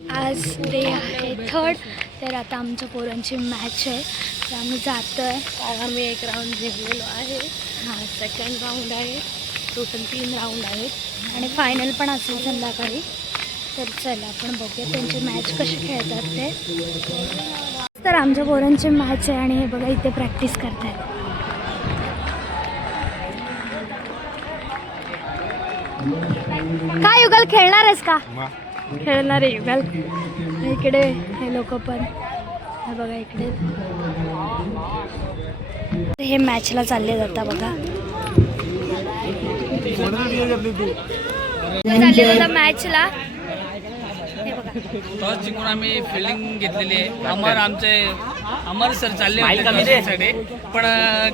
आज डे आहे थर्ड तर आता आमच्या पोरांची मॅच आहे. तर आम्ही जातो आहे आम्ही एक राऊंड जिंकलेलो आहे. हां. सेकंड राऊंड आहे. टोटल तीन राऊंड आहेत. आणि फायनल पण असेल संध्याकाळी. तर चला आपण बघूया त्यांची मॅच कशी खेळतात ते. तर आमच्या पोरांची मॅच आहे आणि हे बघा इथे प्रॅक्टिस करतात काय युगल खेळणार आहेस का? खेळणार आहे. इकडे हे लोक पण. हे बघा इकडे. हे मॅचला चालले जाता बघा. चालले जाता मॅचला टॉस जिंकून आम्ही फिल्डिंग घेतलेली आहे. अमर आमचे अमर सर चालले होते पण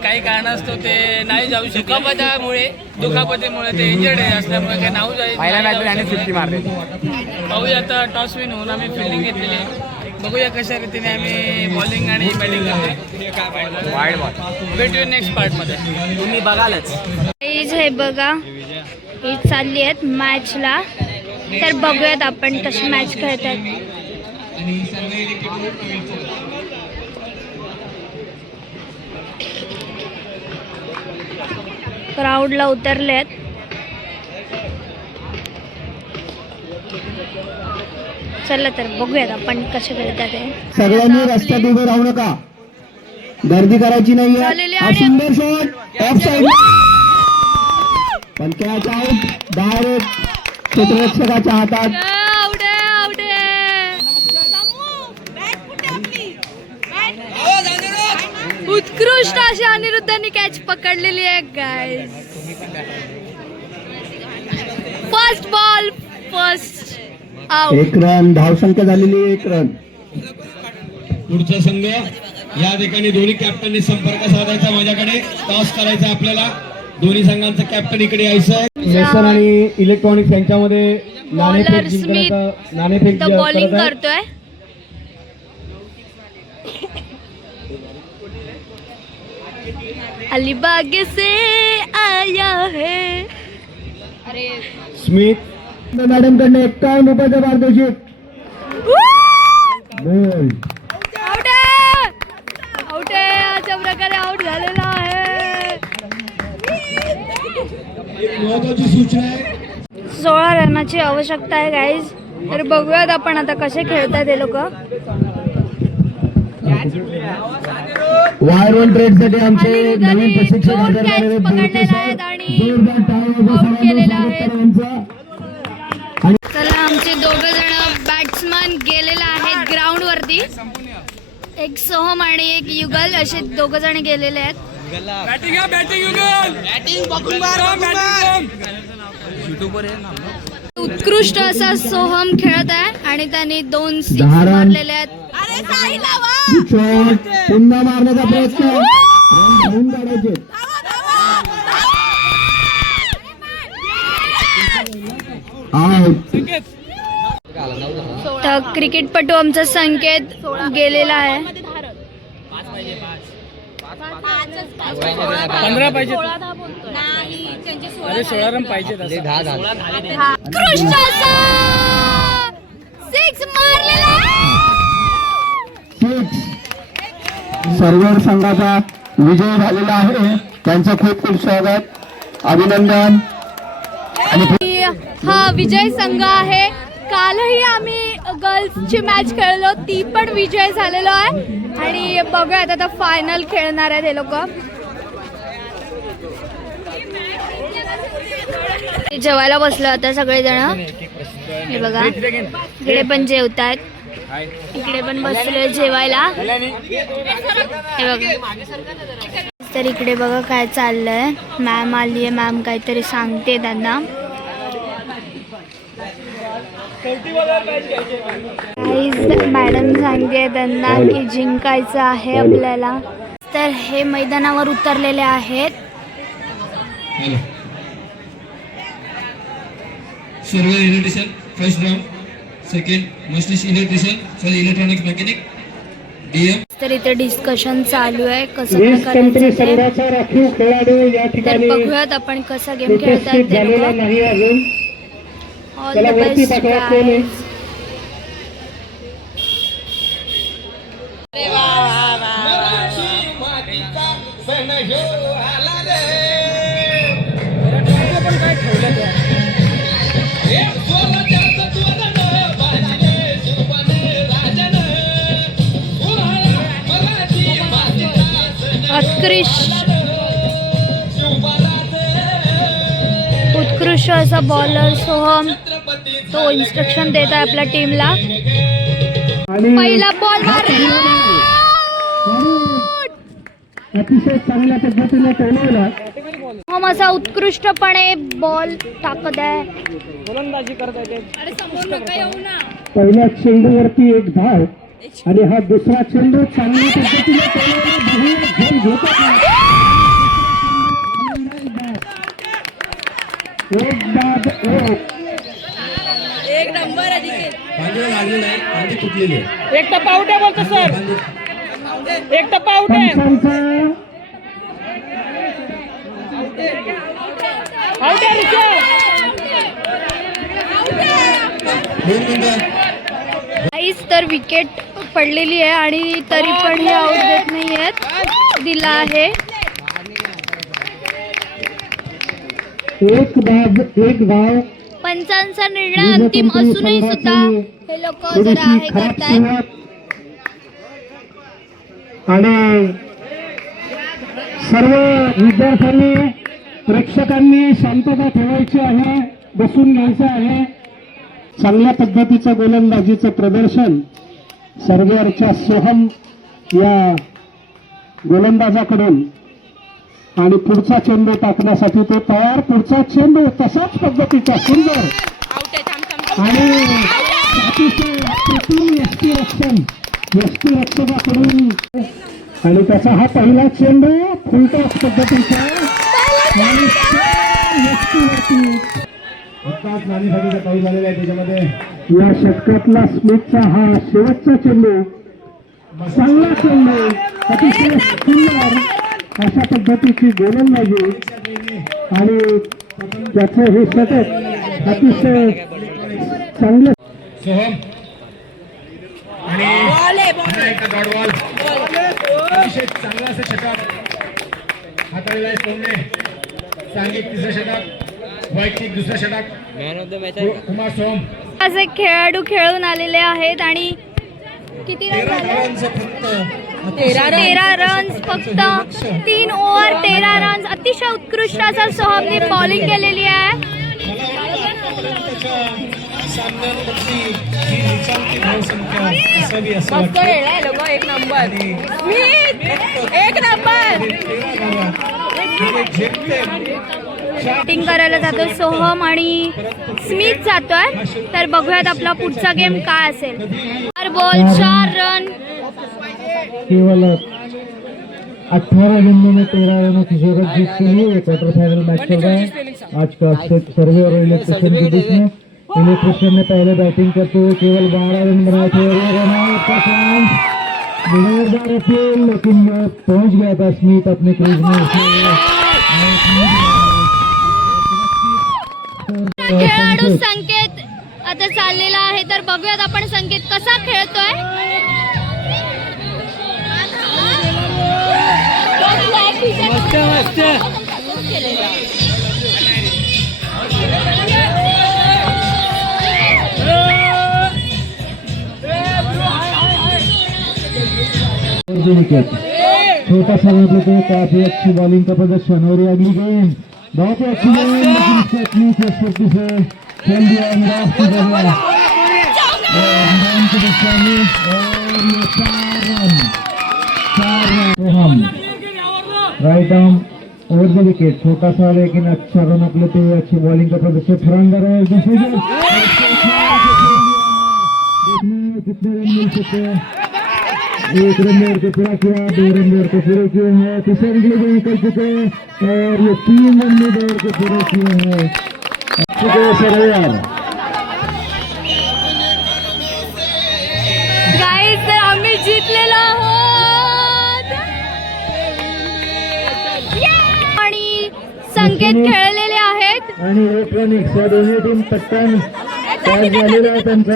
काही कारणास्तव ते नाही जाऊ शकले. दुखापतामुळे. दुखापतीमुळे ते इंजर्ड आहे असल्यामुळे काही नाव जाईल पाहूया आता टॉस विन होऊन आम्ही फिल्डिंग घेतलेली आहे. बघूया कशा रीतीने आम्ही बॉलिंग आणि बॅटिंग करतो भेटूया नेक्स्ट पार्टमध्ये तुम्ही बघालच. हे बघा. ही चालली आहेत मॅचला तर बघूयात आपण कशी मॅच खेळतात. क्राऊडला उतरलेत. चला तर बघूयात आपण कसे खेळतात ते. सगळ्यांनी रस्त्यात उभे राहू नका. गर्दी करायची नाहीये. हा. सुंदर शॉट ऑफ साइड पण कॅच आउट डायरेक्ट क्षेत्ररक्षकाच्या हातात. उत्कृष्ट अशी अनिरुद्धांनी कॅच पकडलेली आहे गाय फर्स्ट बॉल फर्स्ट आउट एक रन धावसंख्या झालेली आहे, एक रन पुढचा संघ या ठिकाणी दोन्ही कॅप्टननी संपर्क साधायचा माझ्याकडे. टॉस करायचा आपल्याला. दोन्ही संघांचं कॅप्टन इकडे यायचं लेसन आणि इलेक्ट्रॉनिक्स यांच्यामध्ये नाणेफेक जिंकण्याचा बॉलिंग. करतोय. अलीबाग से आया है. स्मिथ मॅडम कडनं एक्कावन्न रुपयाचं पारितोषिक बोल आउट आहे आउट आहे अशा प्रकारे आउट झालेला आहे महत्वाची सूचना आहे. सोळा रनाची आवश्यकता आहे गाईज तर बघूयात आपण आता कसे खेळतात हे लोक. वायर वन ट्रेडसाठी आमचे नवीन प्रशिक्षक हजर झालेले. चला आमचे दोघं जण बॅट्समन गेलेले आहेत ग्राउंड वरती. एक सोहम आणि एक युगल असे दोघं जण गेलेले आहेत. बॅटिंग बॅटिंग उत्कृष्ट असा सोहम खेळत आहे आणि त्याने दोन सिक्स. मारलेले आहेत. शॉट पुन्हा मारण्याचा प्रयत्न. तर क्रिकेटपटू आमचा संकेत गेलेला आहे. पंधरा पाहिजे अरे सोळा रन पाहिजे असा. आहे. सिक्स सर्व्हर संघाचा विजय झालेला आहे. त्यांचं खूप खूप स्वागत अभिनंदन. आणि हा विजय संघ आहे. कालही आम्ही गर्ल्सची मॅच खेळलो ती पण विजय झालेलो आहे. आणि बघूयात आता फायनल खेळणार आहेत हे लोक. जेवायला बसलो आता सगळेजण. हे बघा इकडे पण जेवतात इकडे पण बसलो जेवायला. हे बघा. तर इकडे बघा काय चाललंय. मॅम आली आहे मॅम काहीतरी सांगते त्यांना. मॅडम सांगते त्यांना की जिंकायचं आहे आपल्याला. तर हे मैदानावर उतरलेले आहेत. सर्व electrician first round second मस्टिश electrician sorry electronics mechanic DM तर इथे डिस्कशन चालू आहे कसं करायचं ते. संघाचा राखीव खेळाडू या तर ठिकाणी बघूयात आपण कसा गेम खेळतात उपस्थित ते झालेला लोक नाही असा बॉलर सोहम तो इन्स्ट्रक्शन देत आहे आपल्या टीमला आणि पहिला बॉल अतिशय चांगल्या पद्धतीने टोलवला सोहम असा उत्कृष्टपणे बॉल टाकत आहे. पहिल्या चेंडूवरती एक धाव आणि हा दुसरा चेंडू चांगल्या पद्धतीने टोलवला. बघूया झेल घेतो का? एक एक बांधीला लागले नाही तुटलेली आहे एक टप्पा आउट आहे बोलतो सर एक टप्पा आहे आहे. दोन मिनिटं काहीच तर विकेट पडलेली आहे आणि तरी पण हे आउट देत नाही आहेत दिला आहे एक बाद एक धाव पंचांचा निर्णय अंतिम असूनही सुद्धा हे लोक जरा हे करतायत. आणि सर्व विद्यार्थ्यांनी प्रेक्षकांनी शांतता ठेवायची आहे बसून घ्यायचं आहे. चांगल्या पद्धतीचं गोलंदाजीचं प्रदर्शन सर्वेअरच्या सोहम या गोलंदाजाकडून आणि पुढचा चेंडू टाकण्यासाठी तो तयार. पुढचा चेंडू तसाच पद्धतीचा सुंदर. आणि यष्टी रक्षण यष्टी रक्षकाकडून. आणि त्याचा हा पहिला चेंडू फुलटॉस पद्धतीचा. या षटकातला स्मिथचा हा शेवटचा चेंडू. चांगला चेंडू. अतिशय सुंदर. अशा पद्धतीची गोलंदाजी आणि त्याचं हे षटक अतिशय चांगलं सोहम. आणि अतिशय चांगला असं षटक हाताळलेला आहे सोमने. तिसरं षटक वैयक्तिक दुसरं षटक कुमार सोम असे खेळाडू खेळून आलेले आहेत आणि किती रन झाले? फक्त तेरा रन्स फक्त तीन ओव्हर तेरा रन्स अतिशय उत्कृष्ट असा सोहमने बॉलिंग केलेली आहे. मस्त लोक एक नंबर एक नंबर बॅटिंग करायला जातो सोहम आणि स्मिथ जातोय. तर बघूयात आपला पुढचा गेम काय असेल. चार बॉल चार रन केवल अठारह रनों में तेरह रनों की जरूरत जीत के लिए क्वार्टर फाइनल मैच चल रहा है आज का सर्वे और इलेक्ट्रिशियन के बीच में इलेक्ट्रिशियन ने पहले बैटिंग करते हुए केवल बारह रन बनाए थे। जोरदार अपील लेकिन पहुंच गया था स्मित अपने क्रीज में। खेळाडू संकेत आता चाललेला आहे तर बघूयात आपण संकेत कसा खेळतोय. मस्त मस्त. विकेट छोटा सा विकेट है काफी अच्छी बॉलिंग का प्रदर्शन. और ये अगली गेंद बहुत ही अच्छी अपनी खूबसूरती से खेल दिया निराश की जगह चार रन। चार रन। तो हम राइट आर्म और द विकेट छोटा सा लेकिन अच्छा रन अप लेते हुए अच्छी बॉलिंग का प्रदर्शन फिर अंदर है दूसरी गेंद और इसको अच्छा से खेल दिया। देखना है कितने रन मिल सकते हैं एक रन मेरे को पूरा किया दो रन मेरे को पूरे किए हैं तीसरे रन के लिए निकल चुके हैं और ये तीन रन में दौड़ के पूरे किए हैं चुके हैं सरैया संकेत खेळलेले आहेत. आणि रन एक्स्ट्रा दोन्ही टीम पट्टन पास झालेला आहे त्यांचा.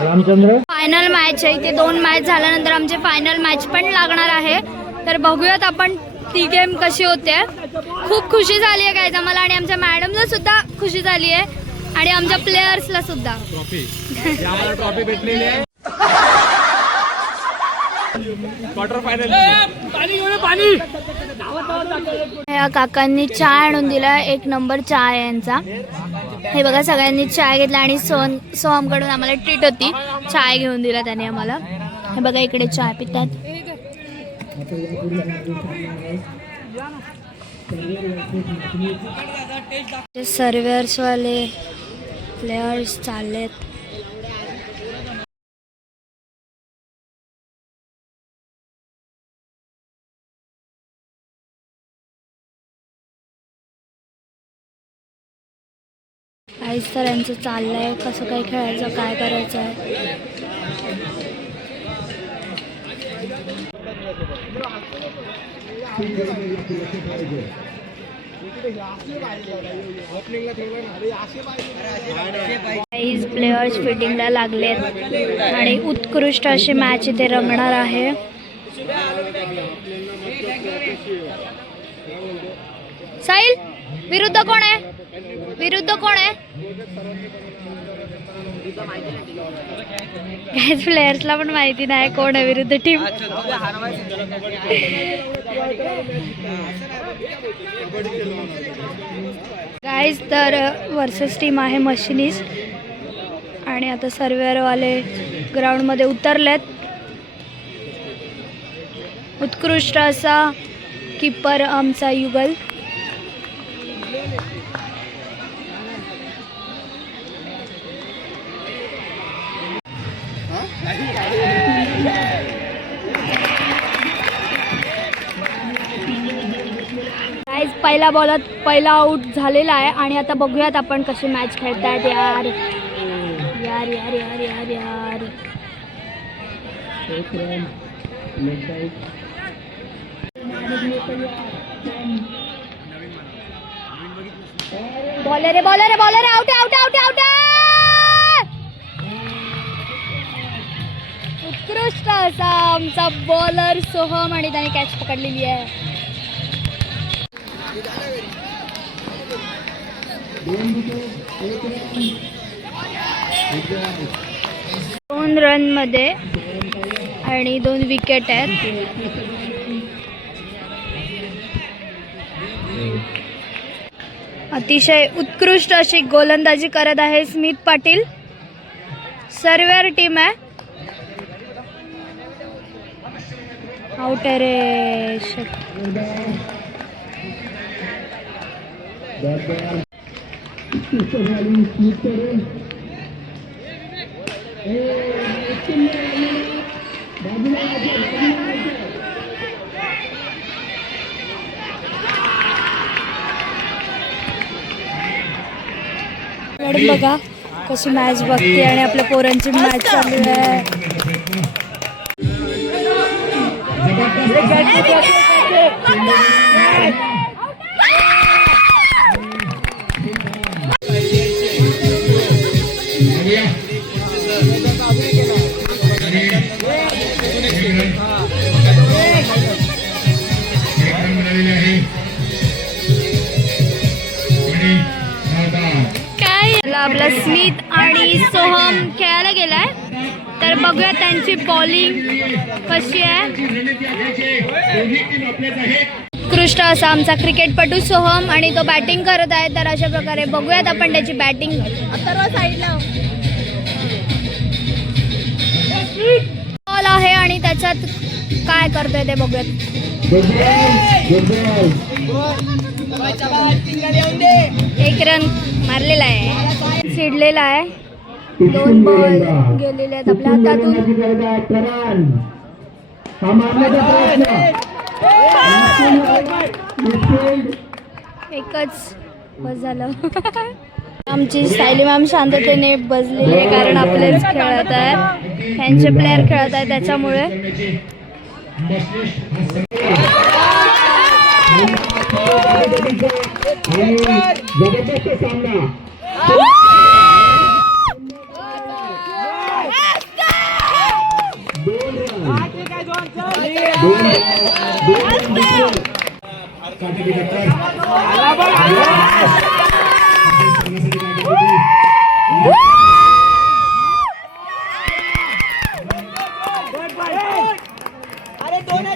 रामचंद्र? फायनल मॅच आहे. इथे दोन मॅच झाल्यानंतर आमचे फायनल मॅच पण लागणार आहे. तर बघूयात आपण ती गेम कशी होते. खूप खुशी झाली आहे काय आम्हाला आणि आमच्या मॅडमला सुद्धा खुशी झाली आहे. आणि आमच्या प्लेयर्सला सुद्धा. ट्रॉफी भेटलेली आहे. या काकांनी चहा आणून दिला एक नंबर चहा आहे यांचा. हे बघा सगळ्यांनी चहा घेतला आणि सोन सोहमकडून आम्हाला ट्रीट होती. चहा घेऊन दिला त्याने आम्हाला. हे बघा इकडे चहा पितात. सर्वेअर्सवाले प्लेयर्स चाललेत. काहीच तर यांचं चाललंय. कसं काय खेळायचं काय करायचं आहे काहीच प्लेयर्स फिटिंगला लागलेत. आणि उत्कृष्ट अशी मॅच इथे रंगणार आहे. साहिल विरुद्ध कोण आहे? विरुद्ध कोण आहे? काहीच प्लेयर्सला पण माहिती नाही कोण आहे विरुद्ध टीम गाईज तर वर्सेस टीम आहे मशिनीज. आणि आता सर्वेअरवाले ग्राउंडमध्ये उतरलेत. उत्कृष्ट असा किपर आमचा युगल. पहिल्या पहिला बॉलात पहिला आऊट झालेला आहे आणि आता बघूयात आपण कशी मॅच खेळतायत. यार यार यार यार यार यार. बॉलर रे बॉलर रे बॉलर रे आउट आउट आउट आउट उत्कृष्ट असा आमचा बॉलर सोहम आणि त्याने कॅच पकडलेली आहे. दोन रनमध्ये आणि दोन विकेट आहेत. अतिशय उत्कृष्ट अशी गोलंदाजी करत आहे स्मित पाटील. सर्वेअर टीम आहे. आउट आहे रे shit. मॅडम बघा कशी मॅच बघते आणि आपल्या पोरांची मॅच चालू आहे जबरदस्त आपला स्मित आणि सोहम खेळायला गेलाय. तर बघूया त्यांची बॉलिंग कशी आहे. उत्कृष्ट असा आमचा क्रिकेटपटू सोहम आणि तो बॅटिंग करत आहे. तर अशा प्रकारे बघूयात आपण त्याची बॅटिंग साईडला बॉल आहे आणि त्याच्यात काय करतोय ते बघूयात. एक रन मारलेला आहे. सिडलेला आहे. दोन बॉल गेलेले आहेत आपल्या हातातून. एकच बस झालं. आमची सायली मॅम शांततेने बसलेली आहे कारण आपलेच खेळत आहेत. त्यांचे प्लेअर खेळत आहेत त्याच्यामुळे. जबरदस्त सामना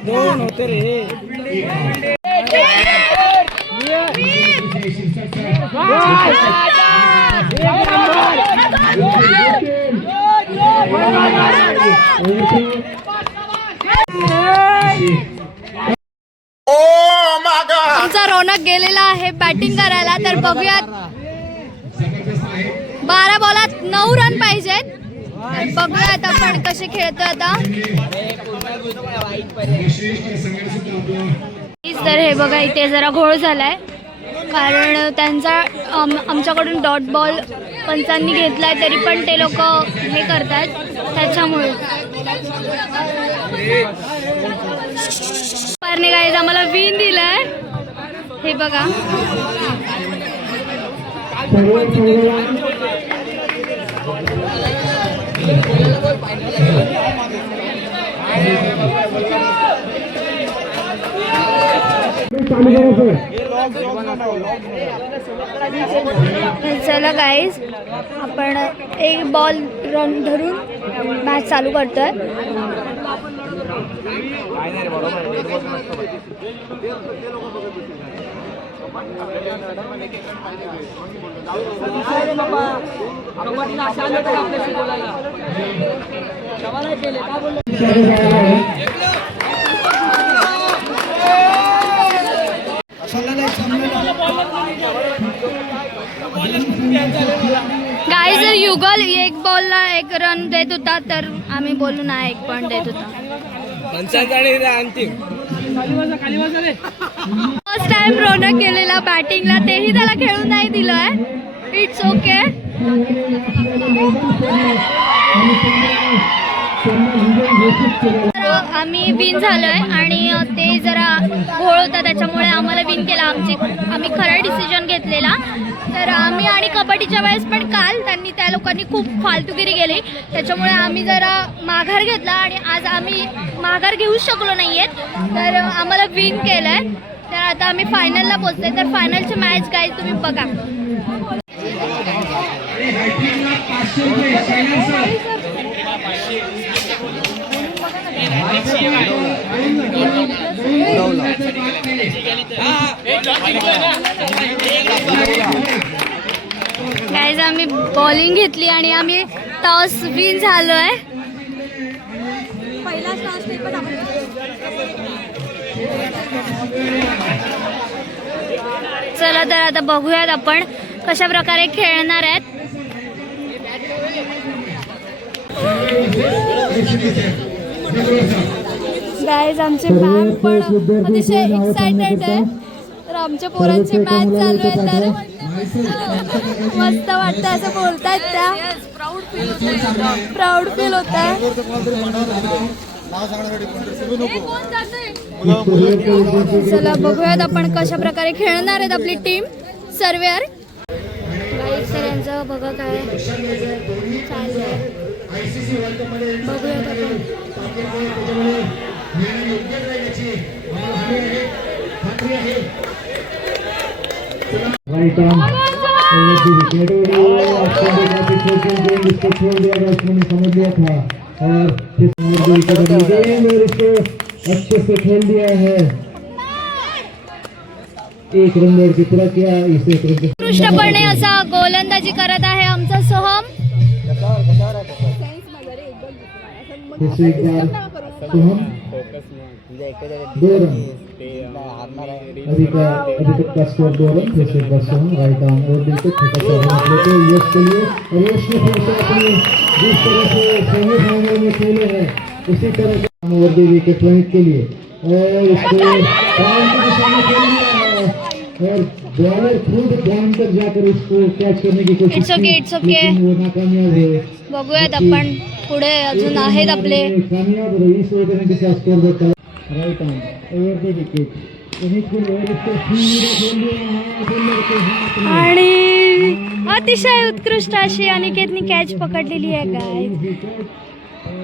दोन होते रे. आमचा रौनक गेलेला आहे बॅटिंग करायला तर बघूयात. बारा बॉलात नऊ रन पाहिजेत. तर बघूयात आपण कसे खेळतो आता. तर हे बघा इथे जरा घोळ झालाय. कारण त्यांचा आम- आमच्याकडून डॉट बॉल पंचांनी घेतलाय तरी पण ते लोक हे करतात त्याच्यामुळे. पारने गाईज आम्हाला विन दिलाय. हे बघा. चला गाईज आपण एक बॉल रन धरून मॅच चालू करतोय. गाईज जर युगल एक बॉलला एक रन देत होता तर आम्ही बोलू ना एक पण देत होता. फर्स्ट टाइम रौनक गेलेला बॅटिंगला तेही त्याला खेळून नाही दिलंय इट्स ओके आम्ही विन झालोय आणि ते जरा घोळ होता त्याच्यामुळे आम्हाला विन केला आमची आम्ही खरा डिसिजन घेतलेला. तर आम्ही आणि कबड्डीच्या वेळेस पण काल त्यांनी त्या लोकांनी खूप फालतुगिरी केली. त्याच्यामुळे आम्ही जरा माघार घेतला आणि आज आम्ही माघार घेऊ शकलो नाही आहेत तर आम्हाला विन केलं आहे तर आता आम्ही फायनलला पोचतोय तर फायनलची मॅच काय तुम्ही बघा. गाईज आम्ही बॉलिंग घेतली आणि आम्ही टॉस विन झालोय. चला तर आता बघूयात आपण कशा प्रकारे खेळणार आहेत. गाईज आमचे मॅम पण अतिशय एक्सायटेड आहे तर आमच्या पोरांची मॅच चालू आहे तर मस्त वाटतं असं बोलतायत त्या. प्राऊड फील होत आहे. चला बघूयात आपण कशा प्रकारे खेळणार आहेत आपली टीम सर्वेअर गाईड सर यांचं बघा काय चाललंय. बघूयात आपण. समझ लिया था और अच्छे से खेल दिया है एक रन दौड़ की तरह किया इस उत्कृष्टपणे असा गोलंदाजी करत आहे. फिर एक बार सोहम दो रन अभी का अभी तक का स्कोर दो रन फिर से एक बार राइट आर्म और बिल्कुल छोटा सा रन लेते यश के लिए और यश ने फिर से अपनी जिस तरह से सेमीफाइनल में खेले हैं उसी तरह से ओवर दी विकेट रोहित के लिए। और इसको बॉल दिशा में खेल दिया है। और बॉलर कर जाकर इसको कैच करने की कोशिश It's okay, की, it's okay. लेकिन वो नाकामयाब है बघूयात आपण पुढे अजून आहेत आपले. कामयाब स्कोर है द विकेट आणि अतिशय उत्कृष्ट अशी अनिकेतनी कॅच पकडलेली आहे काय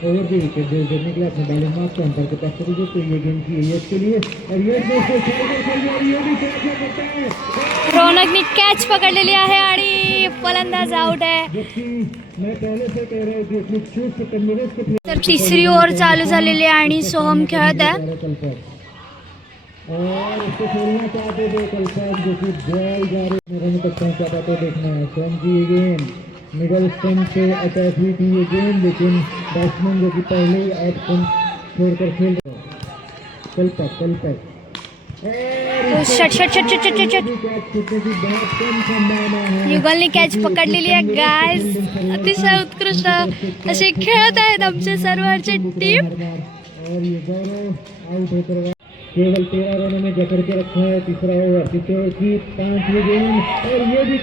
ओवर द विकेट जो जब निकला अपने बॉलिंग मार्क को अंतर के पास चली गई तो ये गेम की यश के लिए। और यश कर है। है रौनकने कॅच पकडलेली आहे आणि फलंदाज आउट आहे जबकि मैं पहले से कह रहा हूँ कि इतनी चुस्त तंदुरुस्त तर तिसरी ओव्हर चालू झालेली आहे आणि सोहम खेळत आहे और उसको खेलना चाहते थे कल जो कि बॉल जा रही रन देखना है। की ये गेम। मिडल स्टम्प से अटैक हुई थी ये गेम लेकिन बैट्समैन जो कि पहले ही आउट स्टम्प छोड़कर खेल रहे हैं। कल पर कल पर और शट शट शट शट शट शट शट कैच छूटने की बहुत कम संभावना है युगलने कॅच पकडलेली आहे गायज अतिशय उत्कृष्ट असे खेळत आहेत आमचे सर्वचे टीम केवल तेरह रनों में जकड़ के रखा है तीसरा ओवर तीसरे की पांचवी गेंद और ये भी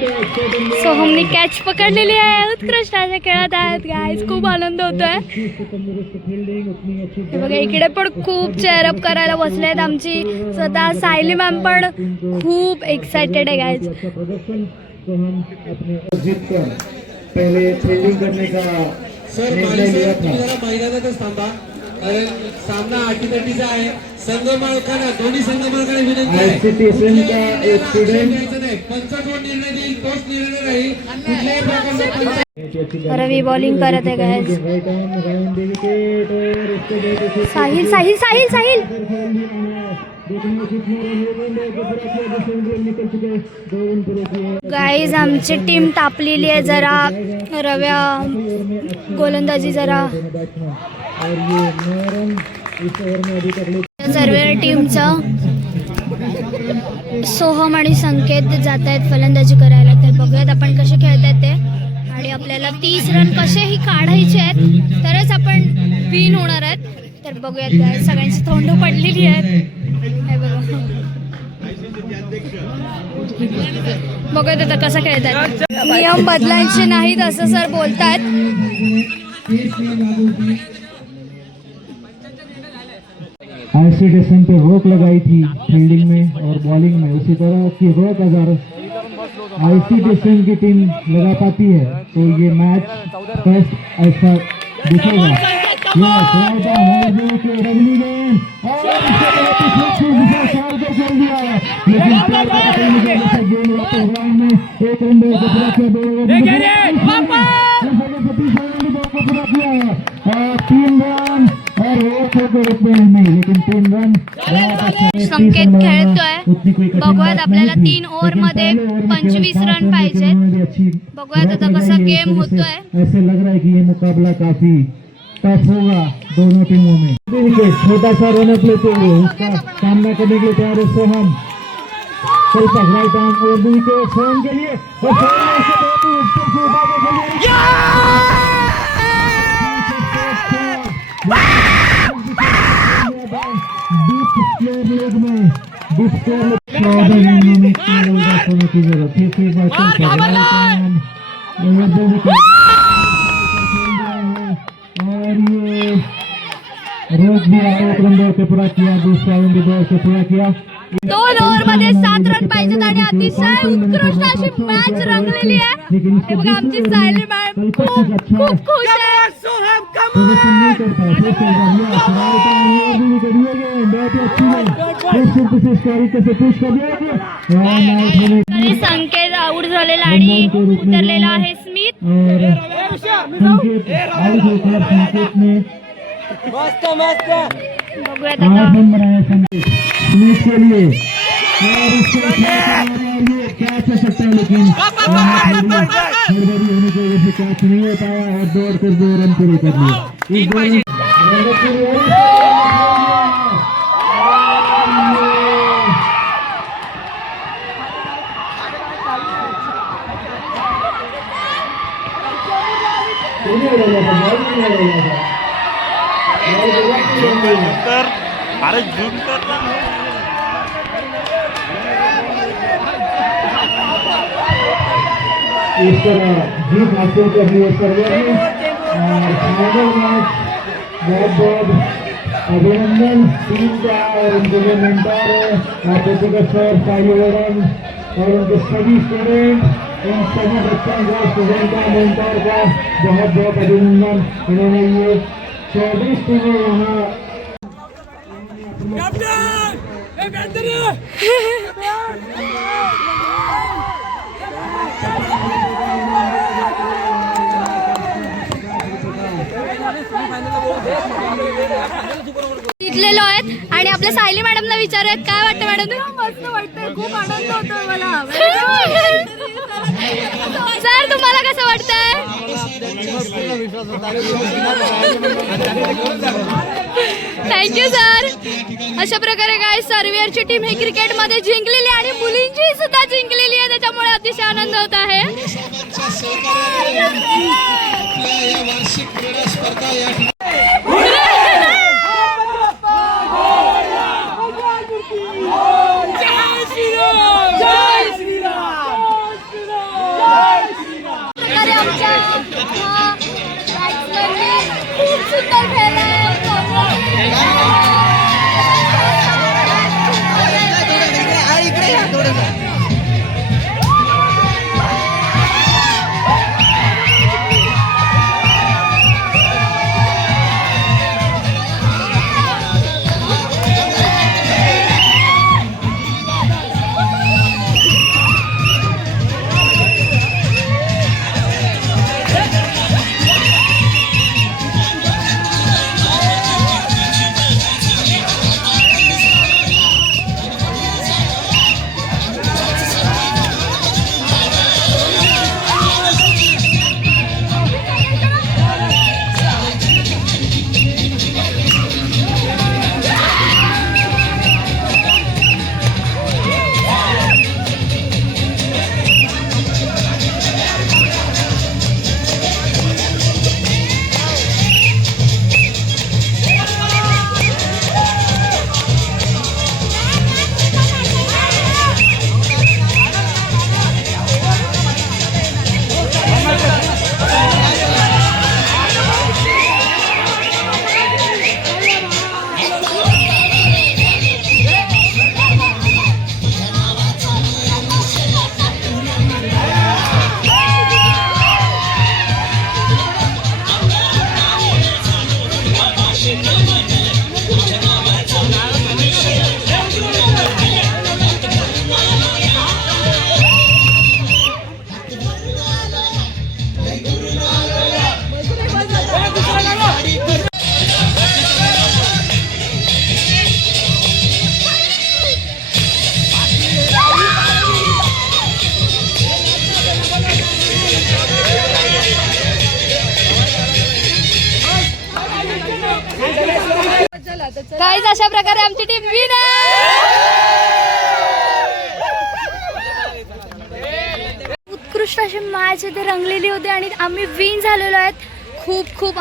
में सोहमने कॅच पकडलेली आहे उत्कृष्ट असे खेळत आहेत गायज खूप आनंद होतोय हे। बघा इकडे पण खूप चेअरअप करायला बसले आहेत आमची स्वतः सायली मॅम पण खूप एक्सायटेड आहे गायज कर पहले फील्डिंग करने का सर था। मैदानातच थांबा कारण सामना अटीतटीचा आहे. संघ मालकांना दोन्ही संघ मालकांना विनंती आहे. ICTSN का एक स्टूडेंट नाही. पंच जो निर्णय देईल तोच निर्णय राहील कुठल्याही प्रकारचा रवी बॉलिंग करत आहे थे साहिल साहिल साहिल साहिल! गाईज आमची टीम तापलेली आहे जरा. रव्या गोलंदाजी जरा. सर्व टीमचं सोहम आणि संकेत जात आहेत फलंदाजी करायला. तर बघूयात आपण कसे खेळतायत ते. आणि आपल्याला तीस रन कसेही काढायचे आहेत तरच आपण विन होणार आहेत. तर बघूयात सगळ्यांची तोंड पडलेली आहेत. बघूयात आता कसं खेळतात नियम बदलायचे नाहीत असं सर बोलतायत. आईसीडेशन पे रोक लगाई थी फील्डिंग में और बॉलिंग में। उसी तरह की रोक अगर आईसीडेशन की टीम लगा पाती है तो ये मैच टेस्ट ऐसा दिखेगा। रगली और कर दिया है। लेकिन संकेत खेळतोय. बघूयात आपल्याला तीन ओव्हरमध्ये पंचवीस रन पाहिजे बघूयात आता कसा गेम होतोय. ऐसे लग रहा है कि ये मुकाबला काफी टफ होगा दोनों टीमों में छोटा सा रनअप लेते हुए उसका सामना करने के लिए तैयार है सोहम चल पक राइट आर्म और विकेट सोहम के लिए और सोहम ने इसे बहुत ही ऊपर से उठा के खेली। डीप स्क्वायर लेग में डीप स्क्वायर लेग चौदह रनों में तीन रन बनाने की जरूरत फिर से एक बार चल पक राइट आर्म और दो विकेट और ये रोज भी एक रन दौड़ के पूरा किया दूसरा रन भी दौड़ के पूरा किया दोन ओव्हरमध्ये सात रन पाहिजेत आणि अतिशय उत्कृष्ट अशी मॅच रंगलेली आहे. हे बघा आमची सायली मॅम खूप खूप खुश आहे. संकेत आउट झालेला आणि उतरलेला आहे स्मिथ बघूयात आता. रन बनाए संकेत स्मिथ के लिए और उसके साथ और ये कैच हो सकता है लेकिन वहाँ थोड़ी हड़बड़ी होने की वजह से कैच नहीं हो पाया और दौड़ कर दो रन पूरे कर लिए इस दो रन रन पूरे तरह जीत हासिल कर ली है सर्वे ने और फाइनल मैच बहुत बहुत अभिनंदन टीम का और उनके जो मेंटर है के सर वरन और उनके सभी स्टूडेंट इन सभी बच्चों को स्टूडेंट का मेंटर का बहुत बहुत अभिनंदन उन्होंने ये चौबीस टीमें यहाँ जिंकलेलो आहेत आणि आपल्या सायली मॅडमला विचारूयात काय वाटतं मॅडम? मस्त वाटतंय खूप आनंद होतोय मला. सर तुम्हाला कसं वाटतंय? थँक्यू सर अशा प्रकारे काय सर्विअरची टीम ही क्रिकेटमध्ये जिंकलेली आणि मुलींची सुद्धा जिंकलेली आहे त्याच्यामुळे अतिशय आनंद होत आहे.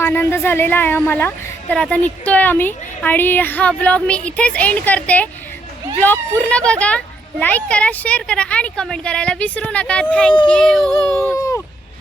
आनंद झालेला आहे आम्हाला. तर आता निघतोय आम्ही आणि हा ब्लॉग मी इथेच एंड करते. ब्लॉग पूर्ण बघा लाईक करा शेअर करा आणि कमेंट करायला विसरू नका. थँक्यू